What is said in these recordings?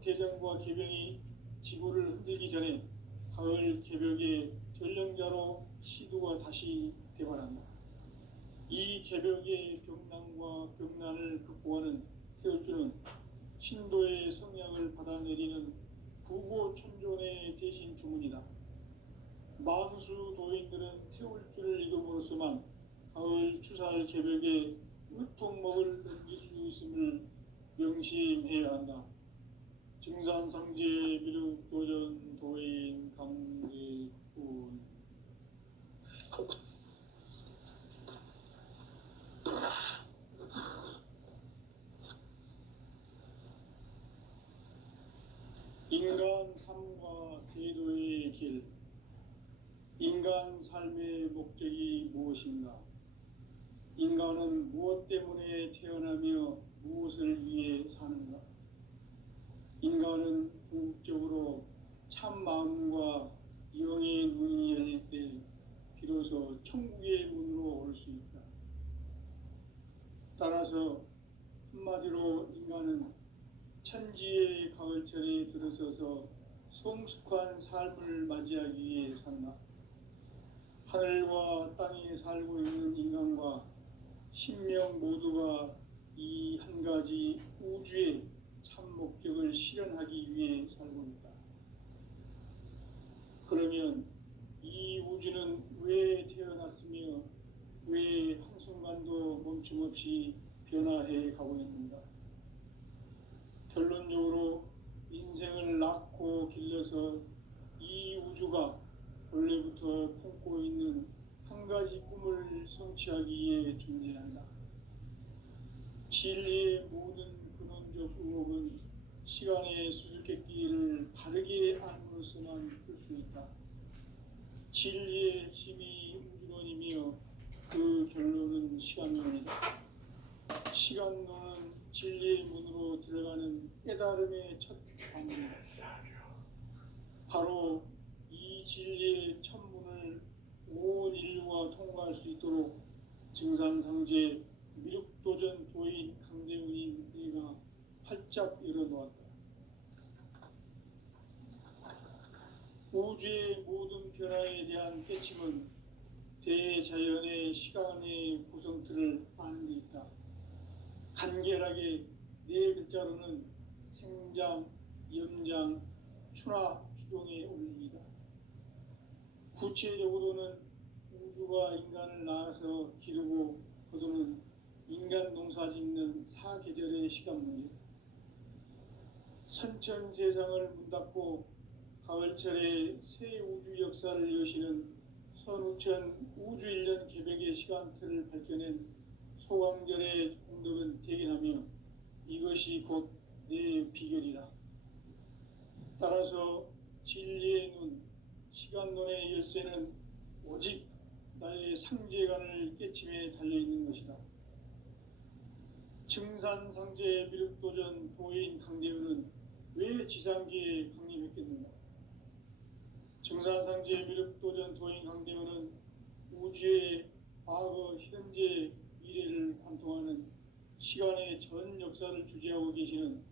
큰 대전과 개병이 지구를 흔들기 전에 가을 개벽의 전령자로 시도가 다시 대발한다. 이 개벽의 병난과 병난을 극복하는 태울주는 신도의 성약을 받아내리는 부고천존의 대신 주문이다. 만수 도인들은 태울주를 이름으로서만 가을 추살 개벽에 으통먹을 넘길 수 있음을 명심해야 한다. 증산상제 미륵도전 도인 강제군. 인간 삶과 제도의 길. 인간 삶의 목적이 무엇인가? 인간은 무엇 때문에 태어나며 무엇을 위해 사는가? 인간은 궁극적으로 참 마음과 영의 눈이 열릴 때 비로소 천국의 문으로 올 수 있다. 따라서 한마디로 인간은 천지의 가을철에 들어서서 성숙한 삶을 맞이하기 위해 산다. 하늘과 땅에 살고 있는 인간과 신명 모두가 이 한 가지 우주의 참 목적을 실현하기 위해 살고 있다. 그러면 이 우주는 왜 태어났으며 왜 한순간도 멈춤없이 변화해 가고 있는가? 결론적으로 인생을 낳고 길러서 이 우주가 원래부터 품고 있는 한 가지 꿈을 성취하기 위해 존재한다. 진리의 모든 근원적 의혹은 시간의 수수께끼를 바르게 알므로서만 풀 수 있다. 진리의 핵심이 우주론이며 그 결론은 시간론이다. 시간론은 진리의 문으로 들어가는 깨달음의 첫 방문이다. 바로 이 진리의 첫 문을 온 인류가 통과할 수 있도록 증산상제 미륵도전 도인 강대훈인 내가 활짝 열어놓았다. 우주의 모든 변화에 대한 깨침은 대자연의 시간의 구성틀을 아는 데 있다. 간결하게 네 글자로는 생장, 염장, 추나 추동의 원리이다. 구체적으로는 우주가 인간을 낳아서 기르고 거두는 인간 농사 짓는 사계절의 시간 문제다. 선천 세상을 문닫고 가을철에 새 우주 역사를 여시는 선우천 우주일년 개벽의 시간틀을 밝혀낸 소강절의 공덕은 대견하며 이것이 곧 내 비결이라. 따라서 진리의 눈, 시간론의 열쇠는 오직 나의 상제관을 깨침에 달려있는 것이다. 증산상제 미륵도전 도인 강대훈은 왜 지상계에 강림했겠는가? 증산상제 미륵도전 도인 강대훈은 우주의 과거, 현재, 미래를 관통하는 시간의 전 역사를 주재하고 계시는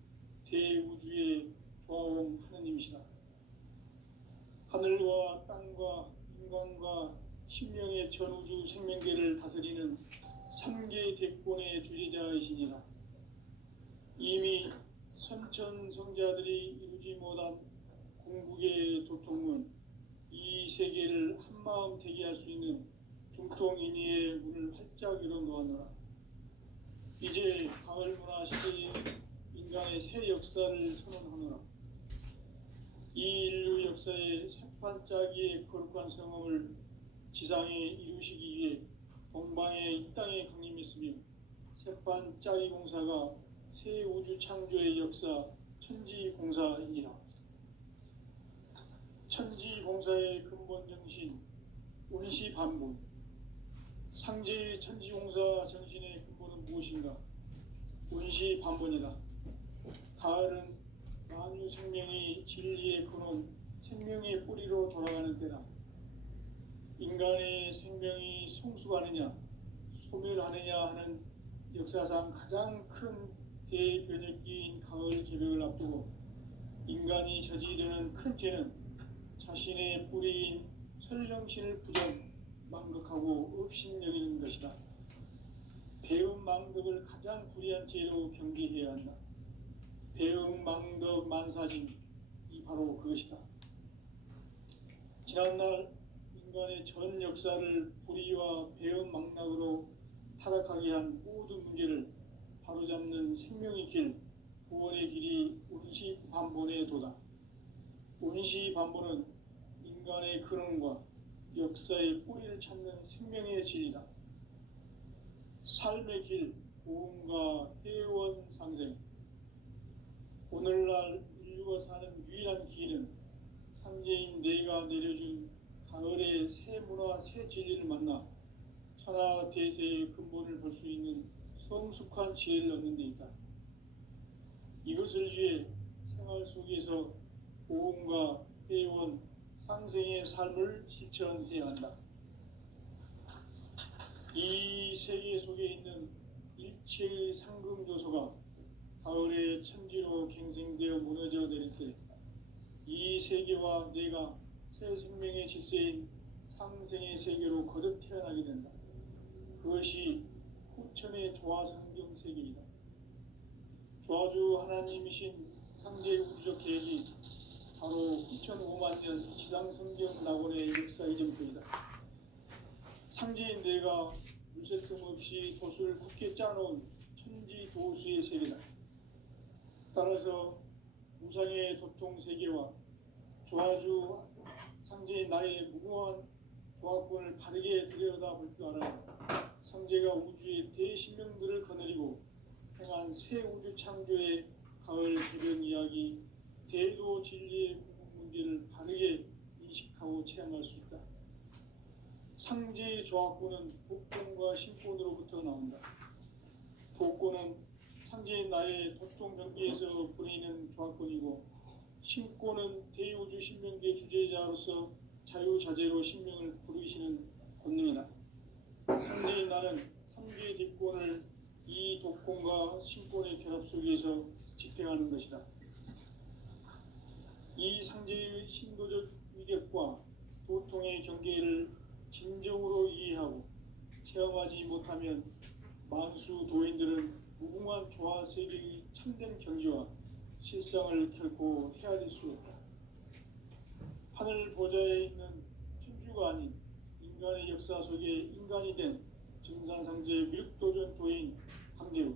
대우주의 조화원 하느님이시다. 하늘과 땅과 인간과 신명의 전우주 생명계를 다스리는 3개 대권의 주재자이시니라. 이미 선천성자들이 이루지 못한 궁극의 도통은 이 세계를 한마음 되게 할 수 있는 중통인의의 문을 활짝 열어놓았노라. 이제 가을 문화 시대의 인간의 새 역사를 선언하노라. 이 인류 역사의 새판짜기의 거룩한 성험을 지상에 이루시기 위해 동방의 이 땅에 강림했으며 새판짜기 공사가 새 우주 창조의 역사 천지공사이니라. 천지공사의 근본 정신 운시반본. 상제의 천지공사 정신의 근본은 무엇인가? 운시반본이다. 가을은 만유 생명이 진리의 근원, 생명의 뿌리로 돌아가는 때다. 인간의 생명이 성숙하느냐, 소멸하느냐 하는 역사상 가장 큰 대변혁기인 가을 개벽을 앞두고 인간이 저지르는 큰 죄는 자신의 뿌리인 설령신을 부정, 망극하고 업신여기는 것이다. 배음 망덕을 가장 불의한 죄로 경계해야 한다. 배음 망덕 만사진이 바로 그것이다. 지난날 인간의 전 역사를 불의와 배음 망락으로 타락하게 한 모든 문제를 바로잡는 생명의 길, 구원의 길이 운시반본의 도다. 운시반본은 인간의 근원과 역사의 뿌리를 찾는 생명의 진리다. 삶의 길, 보험과 회원 상생. 오늘날 인류가 사는 유일한 길은 상제인 내가 내려준 가을의 새 문화, 새 진리를 만나 천하 대세의 근본을 볼 수 있는 성숙한 지혜를 얻는 데 있다. 이것을 위해 생활 속에서 보험과 회원, 상생의 삶을 실천해야 한다. 이 세계 속에 있는 일체의 상금 요소가 가을의 천지로 갱생되어 무너져 내릴 때 이 세계와 내가 새 생명의 질서인 상생의 세계로 거듭 태어나게 된다. 그것이 후천의 조화성경 세계이다. 조화주 하나님이신 상제 우주적 계획이 바로 2005만 년 지상성경 낙원의 역사 이전부이다. 상제인 내가 물새 틈 없이 도수를 굳게 짜놓은 천지 도수의 세계다. 따라서 무상의 도통 세계와 조화주 상제인 나의 무궁한 조화권을 바르게 들여다볼 줄 알아야 상제가 우주의 대신명들을 거느리고 행한 새 우주 창조의 가을 개변 이야기, 대도 진리의 문제를 바르게 인식하고 체험할 수 있다. 상제의 조화권은 복권과 신권으로부터 나온다. 복권은 상제인 나의 도통 경계에서 보내는 조화권이고, 신권은 대우주 신명계 주제자로서 자유자재로 신명을 부르시는 권능이다. 상제인 나는 상계의 뒷권을 이 독권과 신권의 결합 속에서 집행하는 것이다. 이 상제의 신도적 위격과 도통의 경계를 진정으로 이해하고 체험하지 못하면 만수 도인들은 무궁한 조화 세계의 참된 경지와 실상을 결코 헤아릴 수 없다. 하늘 보좌에 있는 천주가 아닌 인간의 역사 속에 인간이 된 증산상제 밀도전 도인 강대우,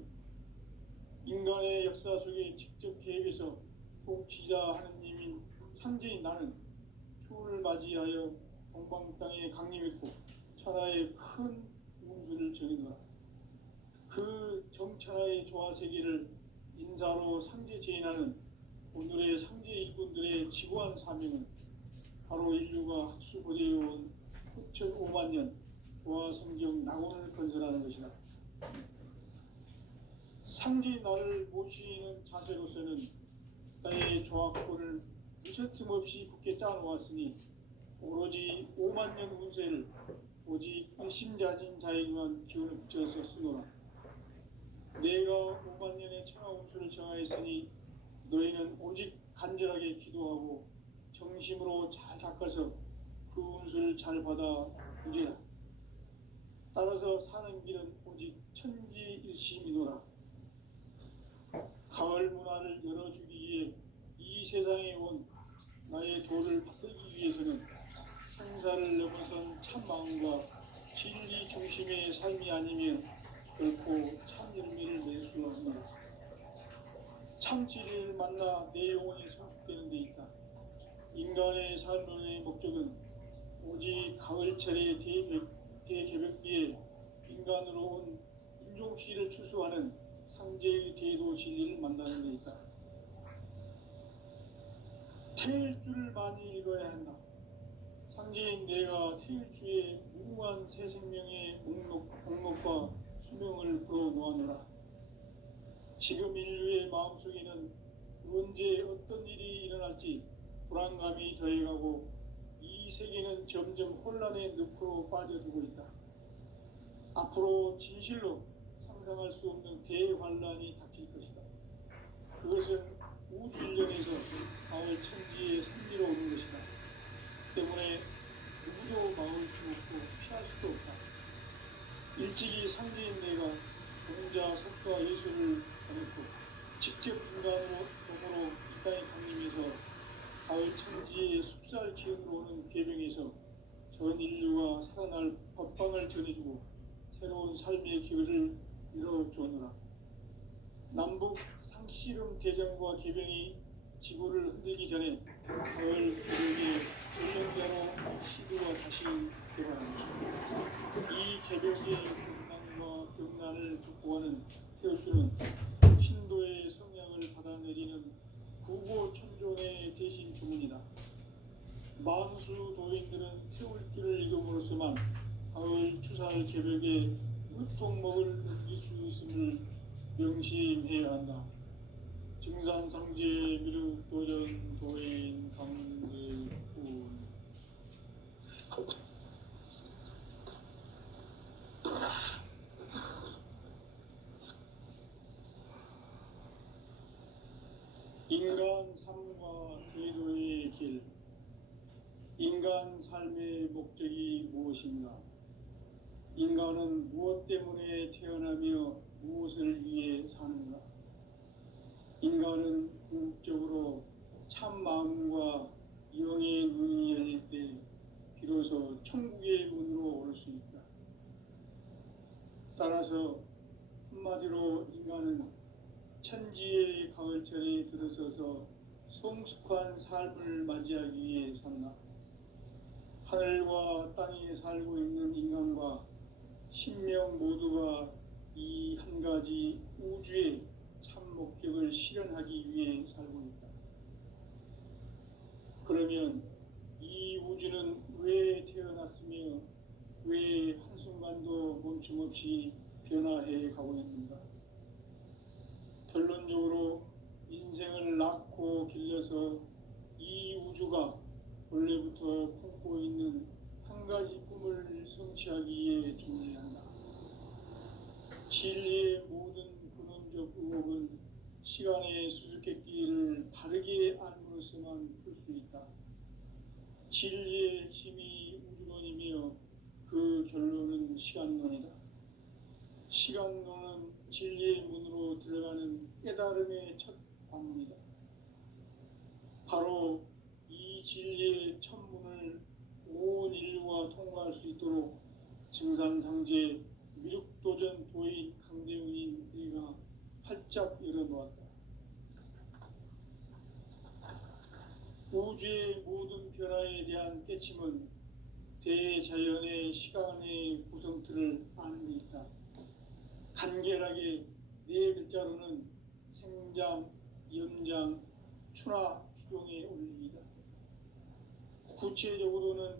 인간의 역사 속에 직접 개입해서 통치자 하느님인 상제인 나는 추운을 맞이하여 동방 땅에 강림했고 천하의 큰 운수를 정해놓아 그 정천하의 조화 세계를 인사로 상제 제인하는 오늘의 상제 일꾼들의 지고한 사명은 바로 인류가 학수고대해온 9,5만 년 조화 성경 낙원을 건설하는 것이다. 상제 나를 모시는 자세로서는 나의 조화권을 무쇠틈 없이 굳게 짜놓았으니 오로지 5만 년 운세를 오직 일심자진 자에게만 기운을 붙여서 쓰노라. 내가 5만 년의 천하 운수를 정하였으니 너희는 오직 간절하게 기도하고 정심으로 잘 닦아서 그 운수를 잘 받아 누리라. 따라서 사는 길은 오직 천지일심이노라. 가을 문화를 열어주기 위해 이 세상에 온 나의 도를 받들기 위해서는 생사를 넘어선 참 마음과 진리 중심의 삶이 아니면 결코 참 열매를 낼 수 없노라. 참 진리를 만나 내 영혼이 성숙되는 데 있다. 인간의 삶의 목적은 오직 가을철의 대개벽기에 인간으로 온 인종시를 추수하는 상제의 대도 진리를 만나는 데 있다. 태일주를 많이 읽어야 한다. 상제인 내가 태일주의 무궁한 새 생명의 목록과 수명을 불어놓아노라. 지금 인류의 마음속에는 언제 어떤 일이 일어날지 불안감이 더해가고 이 세계는 점점 혼란의 늪으로 빠져들고 있다. 앞으로 진실로 상상할 수 없는 대환란이 닥칠 것이다. 그것은 우주 일련에서 천지의 승리로 오는 것이다. 때문에 누구도 막을 수 없고 피할 수도 없다. 일찍이 상대인 내가 공자, 석가, 예수를 받았고 직접 인간으로 몸으로 이 땅에 강림해서 가을 천지의 숲살 기운으로 오는 계병에서 전 인류가 살아날 법방을 전해주고 새로운 삶의 기회를 열어주었노라. 남북 상씨름 대전과 계병이 지구를 흔들기 전에 가을 계병의 전령자로 시드가 다시 개발합니다. 이 계병의 국난과 병난을 극복하는 태울주는 신도의 성향을 받아내리는 구고천존의 대신 주문이다. 만수 도인들은 태울주를 읽음으로써만 가을 추살 계벽의 으통목을 느낄 수 있음을 명심해야 한다. 증산상제 미륵도전 도인 강제군. 인간 삶과 궤도의 길. 인간 삶의 목적이 무엇인가? 인간은 무엇 때문에 태어나며 무엇을 위해 사는가? 인간은 궁극적으로 참 마음과 영의 눈이 열릴 때 비로소 천국의 문으로 오를 수 있다. 따라서 한마디로 인간은 천지의 가을철에 들어서서 성숙한 삶을 맞이하기 위해 산다. 하늘과 땅에 살고 있는 인간과 신명 모두가 이 한 가지 우주의 참 목적을 실현하기 위해 살고 있다. 그러면 이 우주는 왜 태어났으며 왜 한순간도 멈춤없이 변화해 가고 있는가? 결론적으로 인생을 낳고 길러서 이 우주가 원래부터 품고 있는 한 가지 꿈을 성취하기 위해 존재한다. 진리의 모든 근원적 의혹은 시간의 수수께끼를 바르게 알므로서만 풀 수 있다. 진리의 핵심이 우주론이며 그 결론은 시간론이다. 시간론은 진리의 문으로 들어가는 깨달음의 첫 관문이다. 바로 이 진리의 첫 문을 온 인류가 통과할 수 있도록 증산상제 미륵도전 도인 강대훈인 내가 활짝 열어놓았다. 우주의 모든 변화에 대한 깨침은 대자연의 시간의 구성틀을 아는 데 있다. 간결하게 네 글자로는 생장, 연장, 추나 추종의 원리이다. 구체적으로는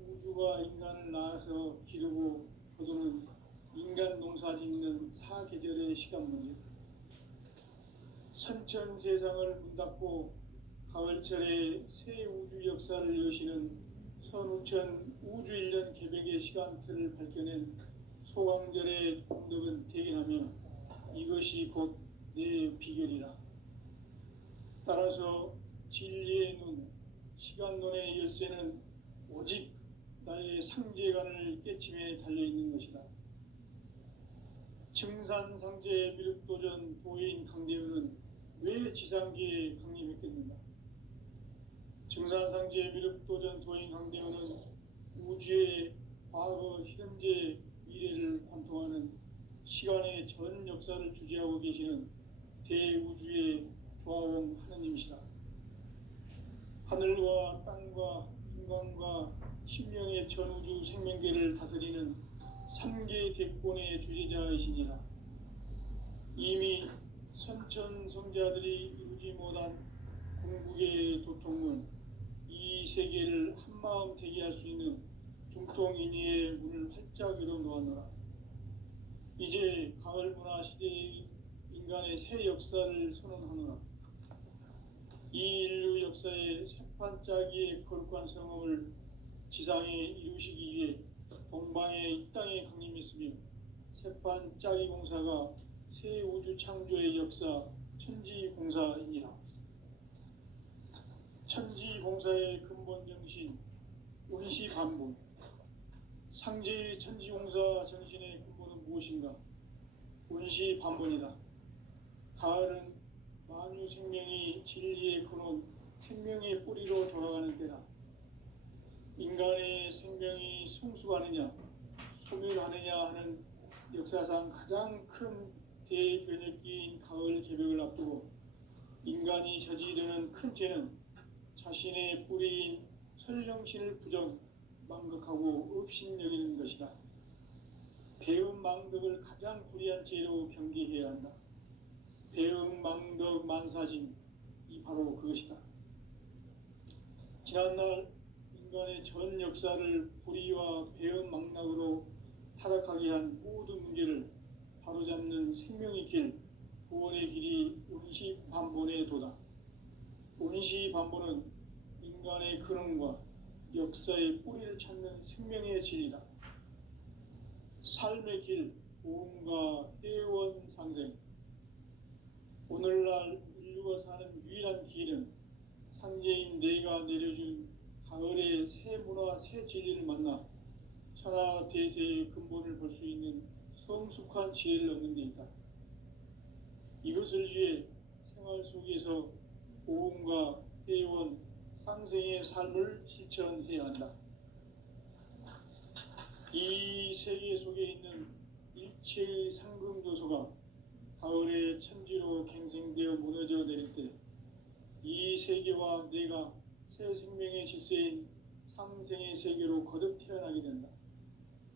우주가 인간을 낳아서 기르고 거두는 인간 농사 짓는 사계절의 시간 문제. 선천 세상을 문 닫고 가을철에 새 우주 역사를 여시는 선우천 우주 1년 개백의 시간틀을 밝혀낸 소강절의 공덕은 대견하며 이것이 곧 내 비결이라. 따라서 진리의 눈, 시간론의 열쇠는 오직 나의 상제관을 깨침에 달려있는 것이다. 증산상제 미륵도전 도인 강대훈은 왜 지상계에 강림했겠는가? 증산상제 미륵도전 도인 강대훈은 우주의 과거, 현재, 미래를 관통하는 시간의 전 역사를 주재하고 계시는 대우주의 조화원 하느님이시다. 하늘과 땅과 인간과 신명의 전우주 생명계를 다스리는 3개 대권의 주재자이시니라. 이미 선천성자들이 이루지 못한 궁극의 도통문, 이 세계를 한마음 되게 할 수 있는 중통인의의 문을 활짝 열어놓았노라. 이제 가을 문화 시대의 인간의 새 역사를 선언하노라. 이 인류 역사의 새판짜기의 거룩한 성험을 지상에 이루시기 위해 동방의 이 땅에 강림했으며 새판짜기 공사가 새 우주 창조의 역사 천지공사이니라. 천지공사의 근본 정신, 운시반본. 상제의 천지공사 정신의 근본은 무엇인가? 운시반본이다. 가을은 만유 생명이 진리의 근원, 생명의 뿌리로 돌아가는 때다. 인간의 생명이 성숙하느냐, 소멸하느냐 하는 역사상 가장 큰 대변혁기인 가을 개벽을 앞두고 인간이 저지르는 큰 죄는 자신의 뿌리인 설령신을 망각하고 업신여기는 것이다. 배은망덕을 가장 불의한 죄로 경계해야 한다. 배은망덕 만사진, 이 바로 그것이다. 지난날 인간의 전 역사를 불의와 배은망락으로 타락하게 한 모든 문제를 바로잡는 생명의 길, 구원의 길이 운시반본의 도다. 운시반본은 인간의 근원과 역사의 뿌리를 찾는 생명의 진리다. 삶의 길, 보험과 회원 상생. 오늘날 인류가 사는 유일한 길은 상제인 내가 내려준 가을의 새 문화, 새 진리를 만나 천하 대세의 근본을 볼 수 있는 성숙한 지혜를 얻는 데 있다. 이것을 위해 생활 속에서 보험과 회원, 상생의 삶을 실천해야 한다. 이 세계 속에 있는 일체의 상금도소가 가을의 천지로 갱생되어 무너져 내릴 때 이 세계와 내가 새 생명의 질서인 상생의 세계로 거듭 태어나게 된다.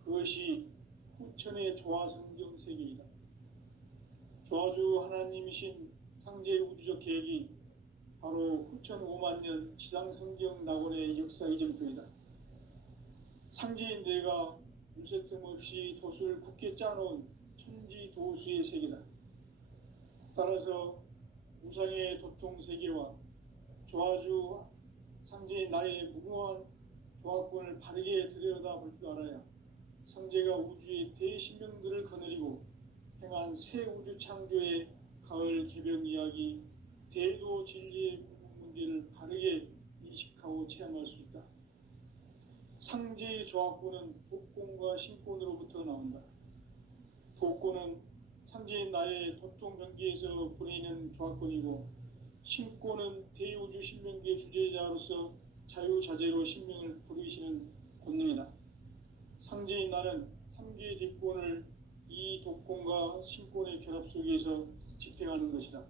그것이 후천의 조화성경 세계이다. 조화주 하나님이신 상제 우주적 계획이 바로 후천 5만 년 지상성경 낙원의 역사 이전표이다. 상제인 내가 유세 틈 없이 도수를 굳게 짜놓은 천지 도수의 세계다. 따라서 우상의 도통 세계와 조화주 상제인 나의 무궁한 조화권을 바르게 들여다볼 줄 알아야 상제가 우주의 대신명들을 거느리고 행한 새 우주 창조의 가을 개벽 이야기, 대도 진리의 궁극 문제를 바르게 인식하고 체험할 수 있다. 상제의 조화권은 복권과 신권으로부터 나온다. 복권은 상제인 나의 도통 경계에서 보내는 조화권이고, 신권은 대우주 신명계 주제자로서 자유자재로 신명을 부르시는 권능이다. 상제인 나는 3개의 뒷권을 이 독권과 신권의 결합 속에서 집행하는 것이다.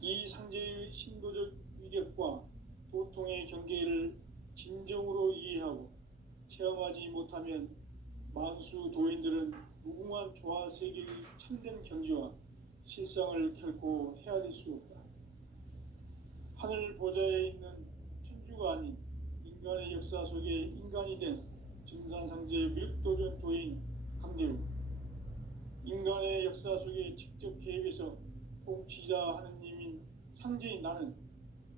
이 상제의 신도적 위력과 도통의 경계를 진정으로 이해하고 체험하지 못하면 만수 도인들은 무궁한 조화 세계의 참된 경지와 실상을 결코 헤아릴 수 없다. 하늘 보좌에 있는 천주가 아닌 인간의 역사 속에 인간이 된 증산상제 밀도전 도인 강대우, 인간의 역사 속에 직접 개입해서 통치자 하느님인 상제인 나는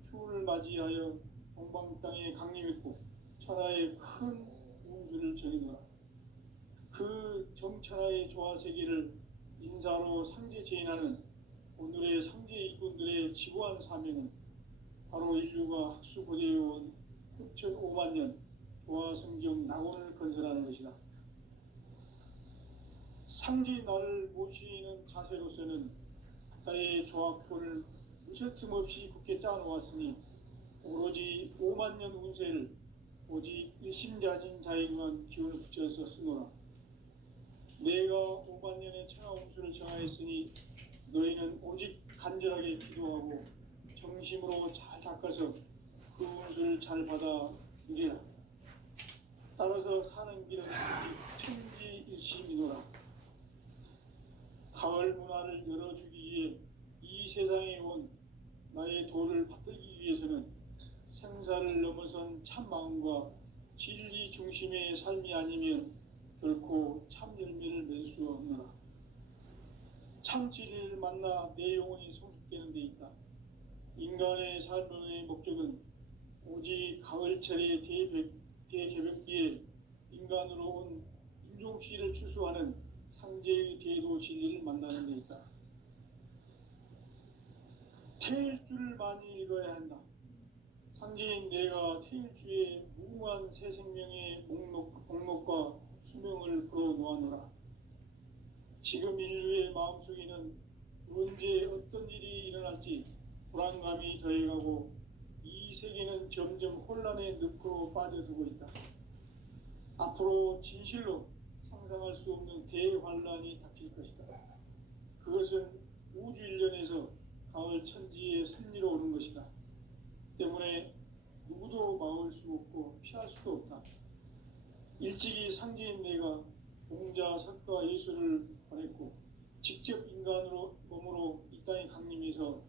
추운을 맞이하여 동방 땅에 강림했고 천하의 큰 운수를 전이노라. 그 정천하의 조화세계를 인사로 상제 제인하는 오늘의 상제 일꾼들의 지고한 사명은 바로 인류가 학수고대해온 후천 5만 년 조화성경 낙원을 건설하는 것이다. 상제인 나를 모시는 자세로서는 나의 조화권을 무쇠틈 없이 굳게 짜놓았으니 오로지 5만 년 운세를 오직 일심자진 자에게만 기운을 붙여서 쓰노라. 내가 5만 년의 천하 운수를 정하였으니 너희는 오직 간절하게 기도하고 정심으로 잘 닦아서 그 운수를 잘 받아 누리라. 따라서 사는 길은 오직 천지일심이노라. 가을 문화를 열어주기 위해 이 세상에 온 나의 도를 받들기 위해서는 생사를 넘어선 참 마음과 진리 중심의 삶이 아니면 결코 참 열매를 맺을 수 없노라. 참 진리를 만나 내 영혼이 성숙되는 데 있다. 인간의 삶의 목적은 오직 가을철의 대개벽기에 인간으로 온 인종씨를 추수하는 상제의 대도 진리를 만나는 데 있다. 태일주를 많이 읽어야 한다. 상제인 내가 태일주의 무궁한 새 생명의 목록과 수명을 불어놓아노라. 지금 인류의 마음속에는 언제 어떤 일이 일어날지 불안감이 더해가고 이 세계는 점점 혼란의 늪으로 빠져들고 있다. 앞으로 진실로 상상할 수 없는 대환란이 닥칠 것이다. 그것은 우주 일련에서 가을 천지의 섭리로 오는 것이다. 때문에 누구도 막을 수 없고 피할 수도 없다. 일찍이 상제인 내가 공자, 석가, 예수를 보냈고 직접 인간으로 몸으로 이 땅에 강림해서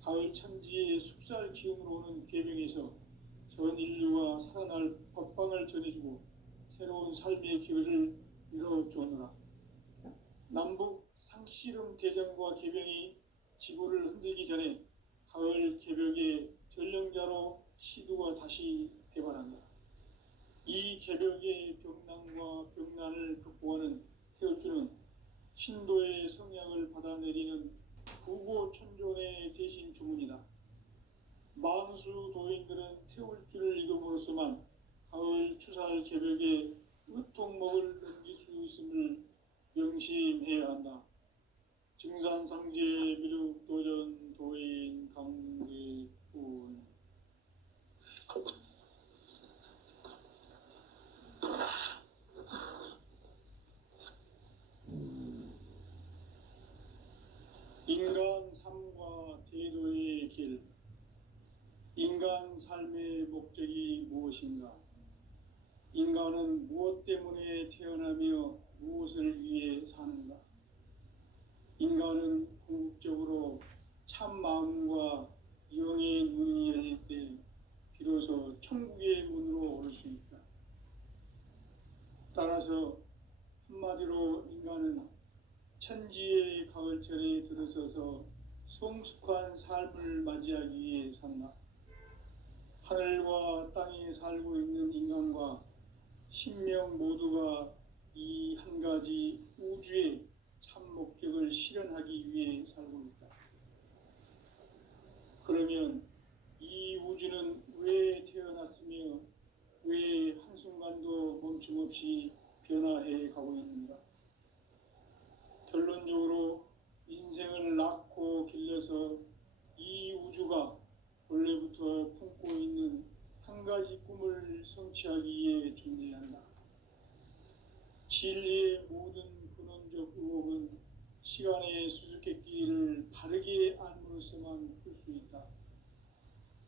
가을 천지의 숲살 기운으로 오는 계명에서 전 인류가 살아날 법방을 전해주고 새로운 삶의 기회를 열어주었노라. 남북 상씨름 대전과 계병이 지구를 흔들기 전에 가을 개벽의 전령자로 시두가 다시 대발한다. 이 개벽의 병난과 병난을 극복하는 태울주는 신도의 성약을 받아내리는 부고천존의 대신 주문이다. 만수 도인들은 태울주를 읽음으로써만 가을 추살 개벽의 의통목을 넘길 수 있음을 명심해야 한다. 증산상제 미륵도전 도인 강대군. 인간 삶과 대도의 길. 인간 삶의 목적이 무엇인가? 인간은 무엇 때문에 태어나며 무엇을 위해 사는가? 인간은 궁극적으로 참 마음과 영의 눈이 열릴 때 비로소 천국의 문으로 올 수 있다. 따라서 한마디로 인간은 천지의 가을철에 들어서서 성숙한 삶을 맞이하기 위해 산다. 하늘과 땅에 살고 있는 인간과 신명 모두가 이 한 가지 우주의 참 목적을 실현하기 위해 살고 있다. 그러면 이 우주는 왜 태어났으며 왜 한순간도 멈춤없이 변화해 가고 있는가? 결론적으로 인생을 낳고 길러서 이 우주가 원래부터 품고 있는 한 가지 꿈을 성취하기 위해 존재한다. 진리의 모든 근원적 의혹은 시간의 수수께끼를 바르게 알므로써만 풀 수 있다.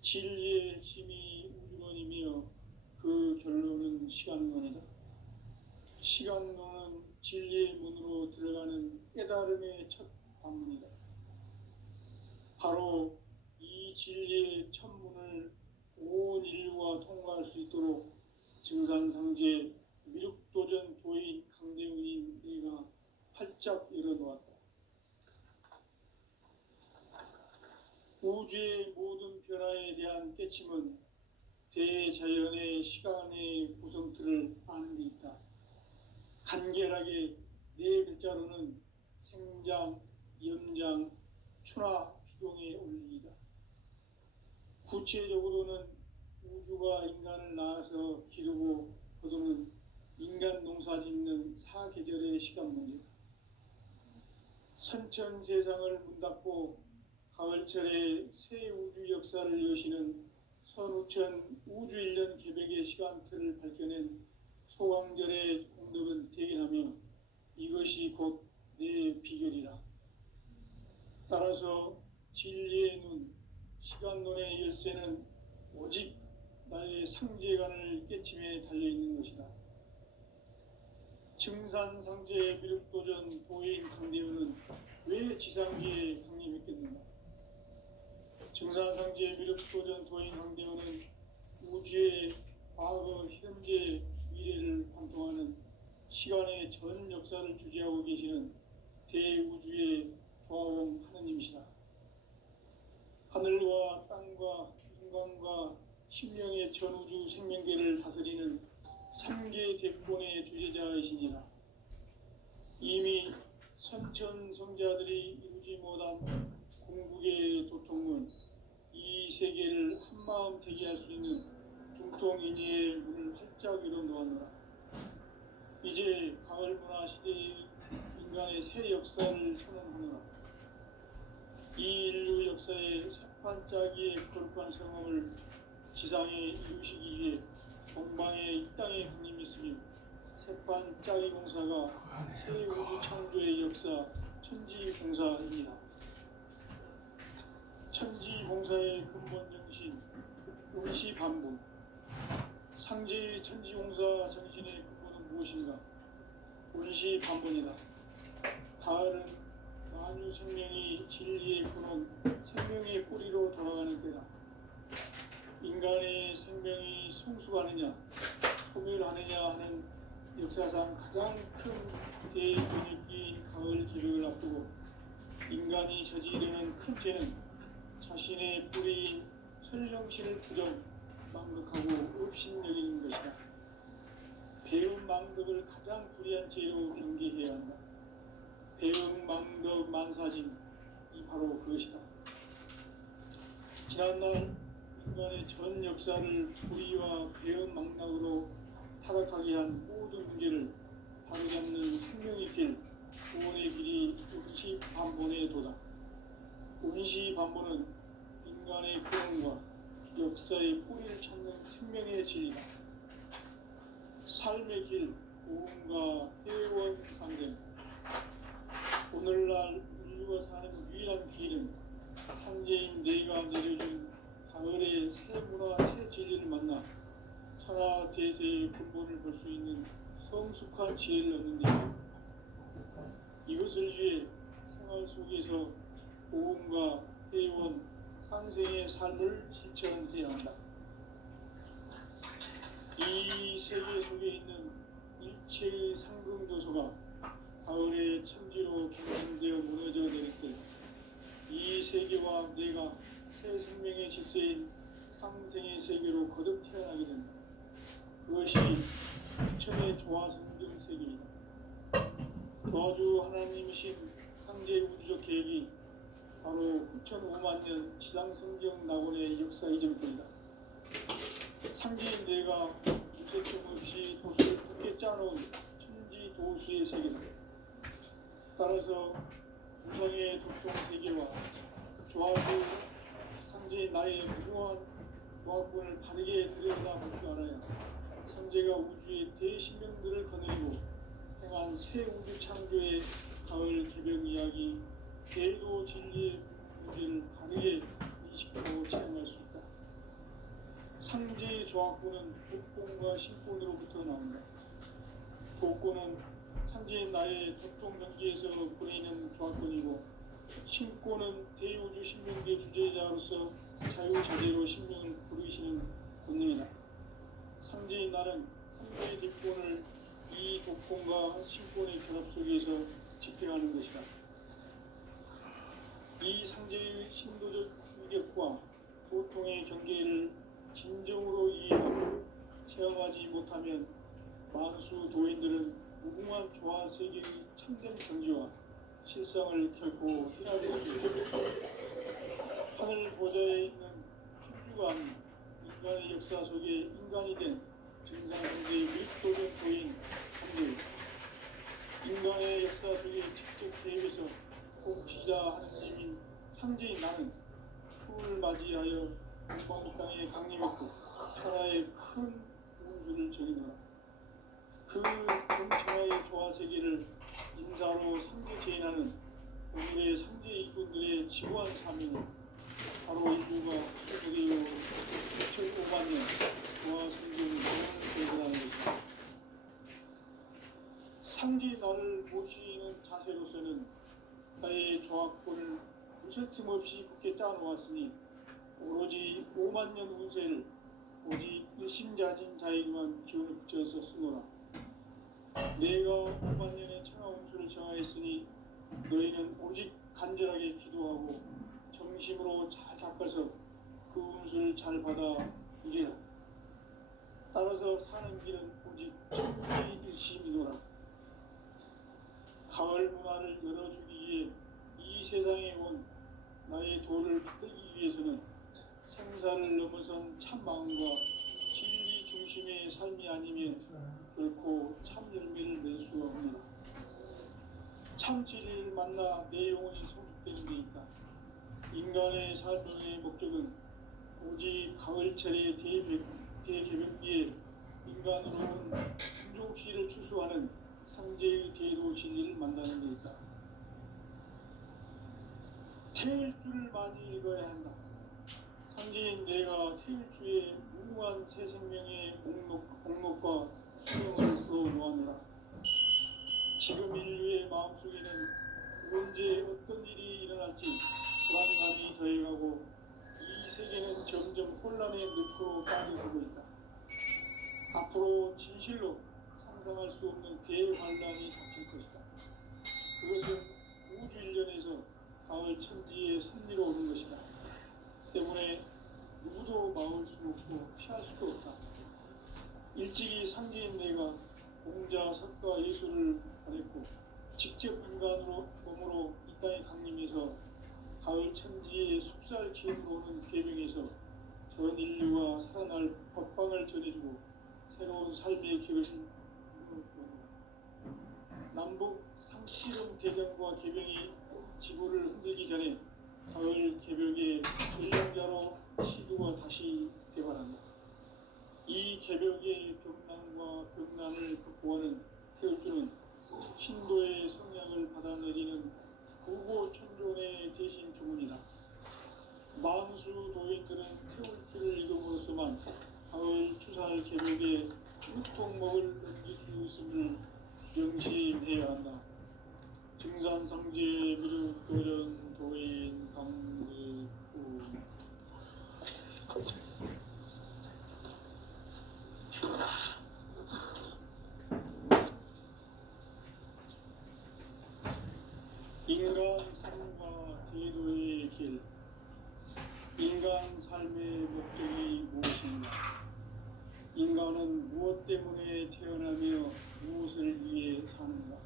진리의 핵심이 우주론이며 그 결론은 시간론이다. 시간론은 진리의 문으로 들어가는 깨달음의 첫 방문이다. 바로 이 진리의 첫 문을 온 인류가 통과할 수 있도록 증산상제 미륵도전 도인 강대훈인 내가 활짝 열어놓았다. 우주의 모든 변화에 대한 깨침은 대자연의 시간의 구성틀을 아는 데 있다. 간결하게 네 글자로는 생장, 연장, 추나 추동의 원리이다. 구체적으로는 우주가 인간을 낳아서 기르고 거두는 인간 농사 짓는 사계절의 시간 문제다. 선천 세상을 문 닫고 가을철에 새 우주 역사를 여시는 선우천 우주 일년 개벽의 시간틀을 밝혀낸 소강절의 공덕은 대견하며 이것이 곧 내 비결이라. 따라서 진리의 눈, 시간론의 열쇠는 오직 나의 상제관을 깨침에 달려있는 것이다. 증산상제 미륵도전 도인 강대훈은 왜 지상기에 강림했겠는가? 증산상제 미륵도전 도인 강대훈은 우주의 과거, 현재, 미래를 관통하는 시간의 전 역사를 주재하고 계시는 대우주의 조화원 하느님이시다. 하늘과 땅과 인간과 신명의 전우주 생명계를 다스리는 삼계 대권의 주제자이시니라. 이미 선천성자들이 이루지 못한 공국의 도통은 이 세계를 한마음 되게 할 수 있는 중통인의의 문을 활짝 열어놓았노라. 이제 가을 문화 시대의 인간의 새 역사를 선언하노라. 이 인류 역사의 새판짜기의 거룩한 성험을 지상에 이루시기 위해 동방의 이 땅에 강림했으며 새판짜기 공사가 새 우주 창조의 역사 천지공사입니다. 천지공사의 근본 정신 운시반분. 상제의 천지공사 정신의 근본은 무엇인가? 운시반분이다. 가을은 만유 생명이 진리의 근원, 생명의 뿌리로 돌아가는 때다. 인간의 생명이 성숙하느냐, 소멸하느냐 하는 역사상 가장 큰 대변혁기인 가을 기력을 앞두고 인간이 저지르는 큰 죄는 자신의 뿌리인 설령신을 부정, 망덕하고 업신여기는 것이다. 배움 망덕을 가장 불의한 죄로 경계해야 한다. 배움 망덕 만사진이 바로 그것이다. 지난날 인간의 전 역사를 불의와 배움 망락으로 타락하게 한 모든 문제를 바로잡는 생명의 길, 구원의 길이 운시반본의 도다. 운시반본은 인간의 근원과 역사의 뿌리를 찾는 생명의 진리다. 삶의 길, 고음과 회원 상생. 오늘날 인류가 사는 유일한 길은 상제인 내가 내려준 가을의 새 문화, 새 진리를 만나 천하 대세의 근본을 볼 수 있는 성숙한 지혜를 얻는 데다. 이것을 위해 생활 속에서 고음과 회원, 상생의 삶을 실천해야 한다. 이 세계 속에 있는 일체의 상승조소가 가을의 천지로 경성되어 무너져 내릴 때 이 세계와 내가 새 생명의 질서인 상생의 세계로 거듭 태어나게 된다. 그것이 부천의 조화성경 세계이다. 조화주 하나님이신 상제 우주적 계획이 바로 후천 5만 년 지상성경 낙원의 역사 이전뿐이다. 상제인 내가 무쇠틈 없이 도수를 굳게 짜놓은 천지 도수의 세계다. 따라서 우상의 도통 세계와 조화주 상제인 나의 무궁한 조합권을 바르게 들여다볼 줄 알아야 상제가 우주의 대신명들을 거느리고 행한 새 우주 창조의 가을 개벽 이야기, 계도 진리의 문제를 바르게 인식하고 체험할 수 있다. 상제의 조합권은 복권과 신권으로부터 나온다. 복권은 상제인 나의 도통 경기에서 보내는 조합권이고, 신권은 대우주 신명계 주제자로서 자유자재로 신명을 부르시는 본능이다. 상제인 나는 상제의 뒷권을 이 독권과 신권의 결합 속에서 집행하는 것이다. 이 상제의 신도적 위력과 보통의 경계를 진정으로 이해하고 체험하지 못하면 만수 도인들은 무궁한 조화 세계의 참된 경지와 실상을 결코 헤아릴 수 없다. 하늘 보좌에 있는 천주가 아닌 인간의 역사 속에 인간이 된 증상상제의 밀도적 도인 상제, 인간의 역사 속에 직접 개입해서 공지자 하느님인 상제인 나는 추을 맞이하여 동방 땅에 강림했고 천하의 큰 운수를 정의노라. 그 금천하의 조화세계를 인사로 상제 제인하는 오늘의 상제 일꾼들의 지구한 사명은 바로 인류가 세계로 2005만 년 조화 성경을 대변하는 것입니다. 상제 나를 모시는 자세로서는 나의 조합권을 무쇠틈 없이 굳게 짜놓았으니 오로지 5만 년 운세를 오직 일심자진 자에게만 기운을 붙여서 쓰노라. 내가 5만 년의 천하 운수를 정하였으니 너희는 오직 간절하게 기도하고 정심으로 잘 닦아서 그 운수를 잘 받아 누리라. 따라서 사는 길은 오직 천주의 일심이노라. 가을 문화를 열어주기 위해 이 세상에 온 나의 도를 붙들기 위해서는 생사를 넘어선 참 마음과 진리 중심의 삶이 아니면 결코 참 열매를 낼 수가 없느라. 참 진리를 만나 내 영혼이 성숙되는 데 있다. 인간의 삶의 목적은 오직 가을철의 대개벽기에 인간으로 온 충족시를 추수하는 상제의 대도 진리를 만나는 데 있다. 태일 줄을 많이 읽어야 한다. 상제인 내가 태일 주의 무궁한 새 생명의 목록과 수명을 풀어놓았노라. 지금 인류의 마음속에는 언제 어떤 일이 일어날지 불안감이 더해가고 이 세계는 점점 혼란의 늪으로 빠져들고 있다. 앞으로 진실로 상상할 수 없는 대환란이 닥칠 것이다. 그것은 우주 일련에서 가을 천지의 섭리로 오는 것이다. 때문에 누구도 막을 수 없고 피할 수도 없다. 일찍이 상제인 내가 공자, 석가, 예술을 발했고 직접 인간으로 몸으로 이 땅에 강림해서 가을 천지의 숲살 기운으로 오는 계명에서 전 인류가 살아날 법방을 전해주고 새로운 삶의 길을 남북 상치령 대전과 개병이 지구를 흔들기 전에 가을 개벽의 일령자로 시도가 다시 대발한다. 이 개벽의 벽난과 벽난을 극복하는 태울주는 신도의 성향을 받아내리는 구고천존의 대신 주문이다. 만수 도인들은 태울주를 읽음으로써만 가을 추살 개벽의 유통목을 넘길 수 있음을 명심해야 한다. 증산성제 미륵도전 도인 강득구. 인간 삶과 제도의 길. 인간 삶의 목적이 무엇인가? 인간은 무엇 때문에 태어나며 무엇을 위해 사는가?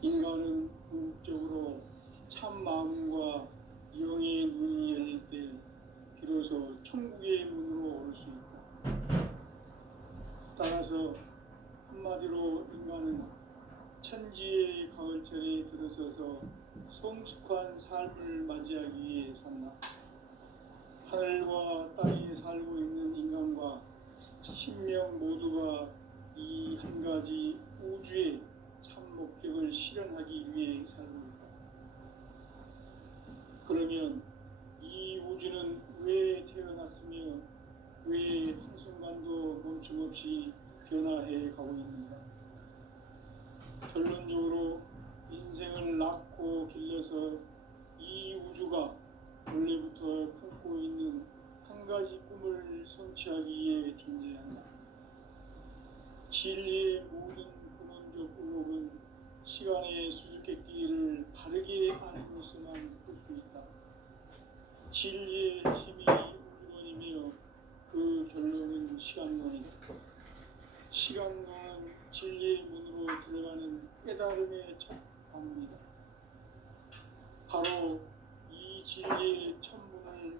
인간은 궁극적으로 참 마음과 영의 눈이 열릴 때 비로소 천국의 문으로 올 수 있다. 따라서 한마디로 인간은 천지의 가을철에 들어서서 성숙한 삶을 맞이하기 위해 산다. 하늘과 땅에 살고 있는 인간과 신명 모두가 이 한 가지 우주의 참 목적을 실현하기 위해 살고 있다. 그러면 이 우주는 왜 태어났으며 왜 한순간도 멈춤없이 변화해 가고 있는가? 결론적으로 인생을 낳고 길러서 이 우주가 원래부터 품고 있는 한 가지 꿈을 성취하기 위해 존재한다. 진리의 모든 근원적 의혹은 시간의 수수께끼를 바르게 알고서만 풀 수 있다. 진리의 힘이 우주론이며 그 결론은 시간론이다. 시간론은 진리의 문으로 들어가는 깨달음의 첫 방문이다. 바로 이 진리의 첫 문을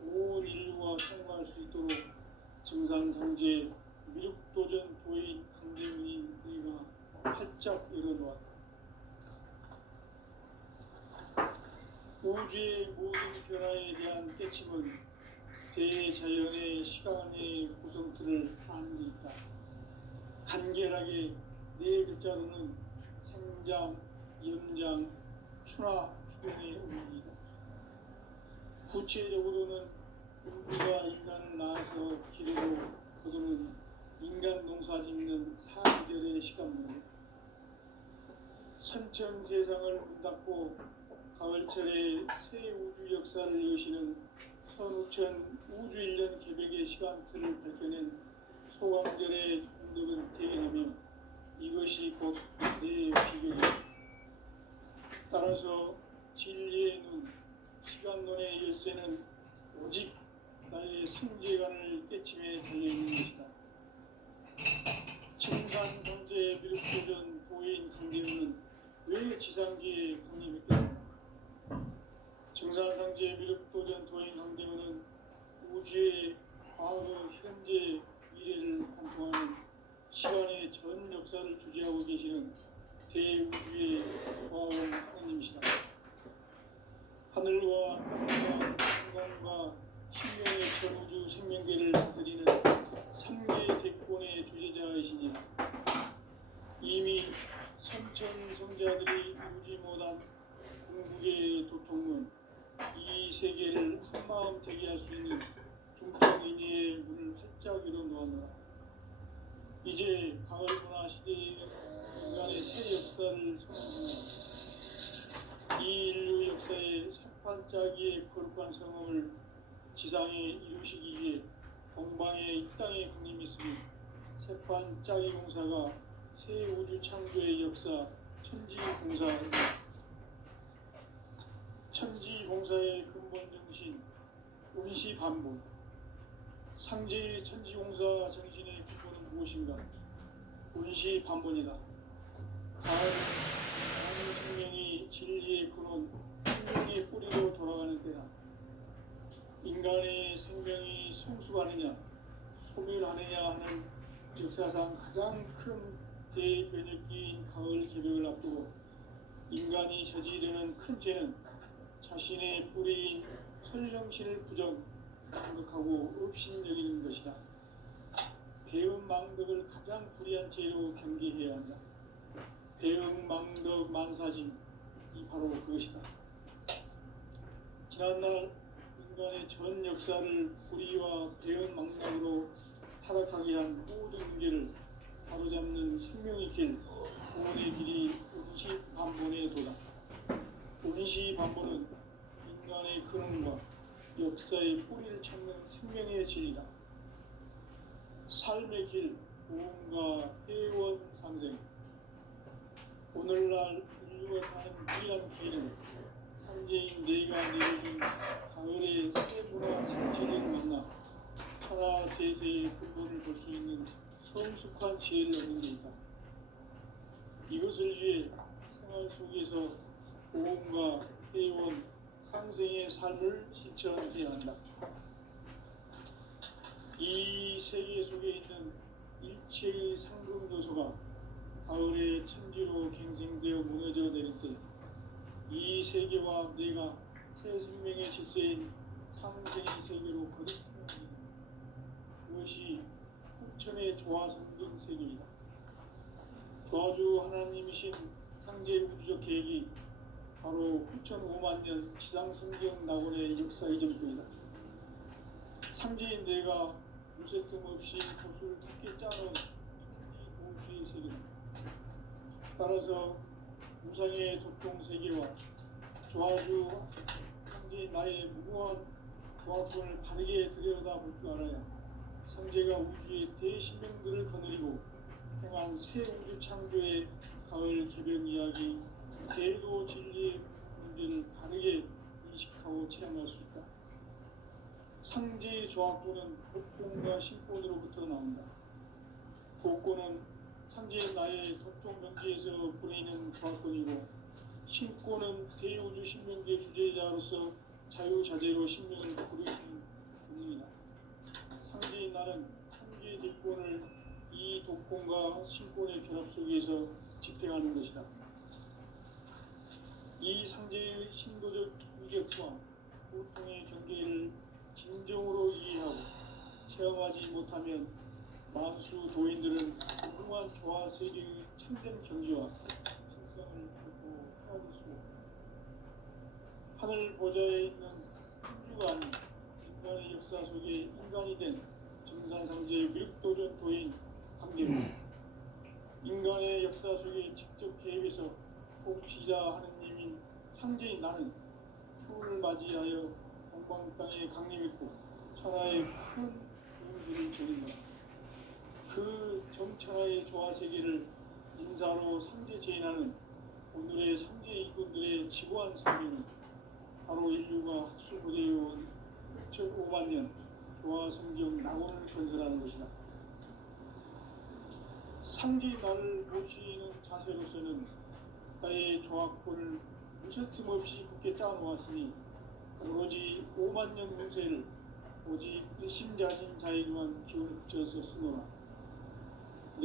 온 인류가 통과할 수 있도록 증산성제 미륵도전 도인 강대문인 네가 활짝 열어놓았다. 우주의 모든 변화에 대한 깨침은 대자연의 시간의 구성틀을 아는 데 있다. 간결하게 네 글자로는 생장, 연장, 추나, 추동의 의미이다. 구체적으로는 우주가 인간을 낳아서 기르고 거두는 인간 농사 짓는 사계절의 시간문이다. 선천 세상을 문 닫고 가을철에 새 우주 역사를 여시는 선우천 우주 일년 개벽의 시간틀을 밝혀낸 소강절의 공덕은 대견하며 이것이 곧 내 비결이다. 따라서 진리의 눈, 시간론의 열쇠는 오직 나의 상제관을 깨침에 달려있는 것이다. 증산성제 미륵도전 도인 강대문은 왜 지상계에 강림했겠는가? 증산상제 미륵도전 도인 강대원은 우주의 과거, 현재, 미래를 관통하는 시간의 전 역사를 주재하고 계시는 대우주의 조화원 하나님이시다. 하늘과 땅과 인간과 신명의 전우주 생명계를 다스리는 3계 대권의 주재자이시니라. 이미 선천성자들이 이루지 못한 궁극의 도통은 이 세계를 한마음 되게 할 수 있는 중통인의의 문을 활짝 열어놓았노라. 이제 가을 문화 시대의 인간의 새 역사를 선언합니다. 이 인류 역사의 새판짜기의 거룩한 성음을 지상에 이루시기 위해 동방의 이 땅에 강림했으니 새판짜기 공사가 새 우주 창조의 역사 천지공사입니다. 천지공사의 근본 정신 운시반복. 상제의 천지공사 정신의 기본은 무엇인가? 운시반복이다. 다음 생명이 진리의 근원, 생명의 뿌리로 돌아가는 때다. 인간의 생명이 성숙하느냐, 소멸하느냐 하는 역사상 가장 큰 대변혁기인 가을 개벽을 앞두고 인간이 저지르는 큰 죄는 자신의 뿌리인 설령신을 부정하고 업신여기는 것이다. 배은 망덕을 가장 불의한 죄로 경계해야 한다. 배은 망덕 만사진, 이 바로 그것이다. 지난날 인간의 전 역사를 불의와 배은 망덕으로 타락하게 한 모든 문제를 바로잡는 생명의 길, 구원의 길이 운시반본의 도다. 운시반본은 인간의 근원과 역사의 뿌리를 찾는 생명의 진리다. 삶의 길, 구원과 회원 상생. 오늘날 인류가 가는 유일한 길은 상제인 내가 내려준 가을의 새 문화 생체를 만나 하나 제세의 근본을 볼 수 있는 성숙한 지혜를 얻는 데 있다. 이것을 위해 생활 속에서 보험과 회원, 상생의 삶을 실천해야 한다. 이 세계 속에 있는 일체의 상금 요소가 가을의 천지로 갱생되어 무너져 내릴 때 이 세계와 내가 새 생명의 질서인 상생의 세계로 거듭나는 그것이 후천의 조화성경 세계이다. 조화주 하나님이신 상제 우주적 계획이 바로 후천 5만 년 지상성경 낙원의 역사 이전뿐이다. 상제인 내가 무쇠 틈 없이 돛을 깊게 짜놓은 천지 동수의 세계다. 따라서 무상의 도통 세계와 조화주 상제인 나의 무고한 조화권을 바르게 들여다볼 줄 알아야 상제가 우주의 대신명들을 거느리고 행한 새 우주 창조의 가을 개변 이야기, 제도 진리의 문제를 바르게 인식하고 체험할 수 있다. 상제의 조합권은 복권과 신권으로부터 나온다. 복권은 상제의 나의 도통 명제에서 보내는 조합권이고, 신권은 대우주 신명계 주제자로서 자유자재로 신명을 부르시는 분입니다. 상제의 나는 한계의 대권을 이 독권과 신권의 결합 속에서 집행하는 것이다. 이 상제의 신도적 위력과 고통의 경계를 진정으로 이해하고 체험하지 못하면 만수 도인들은 무궁한 조화 세계의 참된 경지와 실성을 결코 헤아릴 수 없다. 하늘 보좌에 있는 kun주가 아닌 인간의 역사 속에 인간이 된 증산상제의 미륵도전 도인 강대원, 인간의 역사 속에 직접 개입해서 통치자 하느님인 상제인 나는 추운을 맞이하여 동방 땅에 강림했고 천하의 큰 우주를 전인다. 그 정천하의 조화 세계를 인사로 상제 제인하는 오늘의 상제 일꾼들의 지고한 사명은 바로 인류가 학수고대해온 6,500만 년 조화 성경 낙원을 건설하는 것이다. 상제 나를 모시는 자세로서는 나의 조합권을 무쇠틈 없이 굳게 짜놓았으니 오로지 5만 년 운세를 오직 일심자진 자에게만 기운을 붙여서 쓰노라.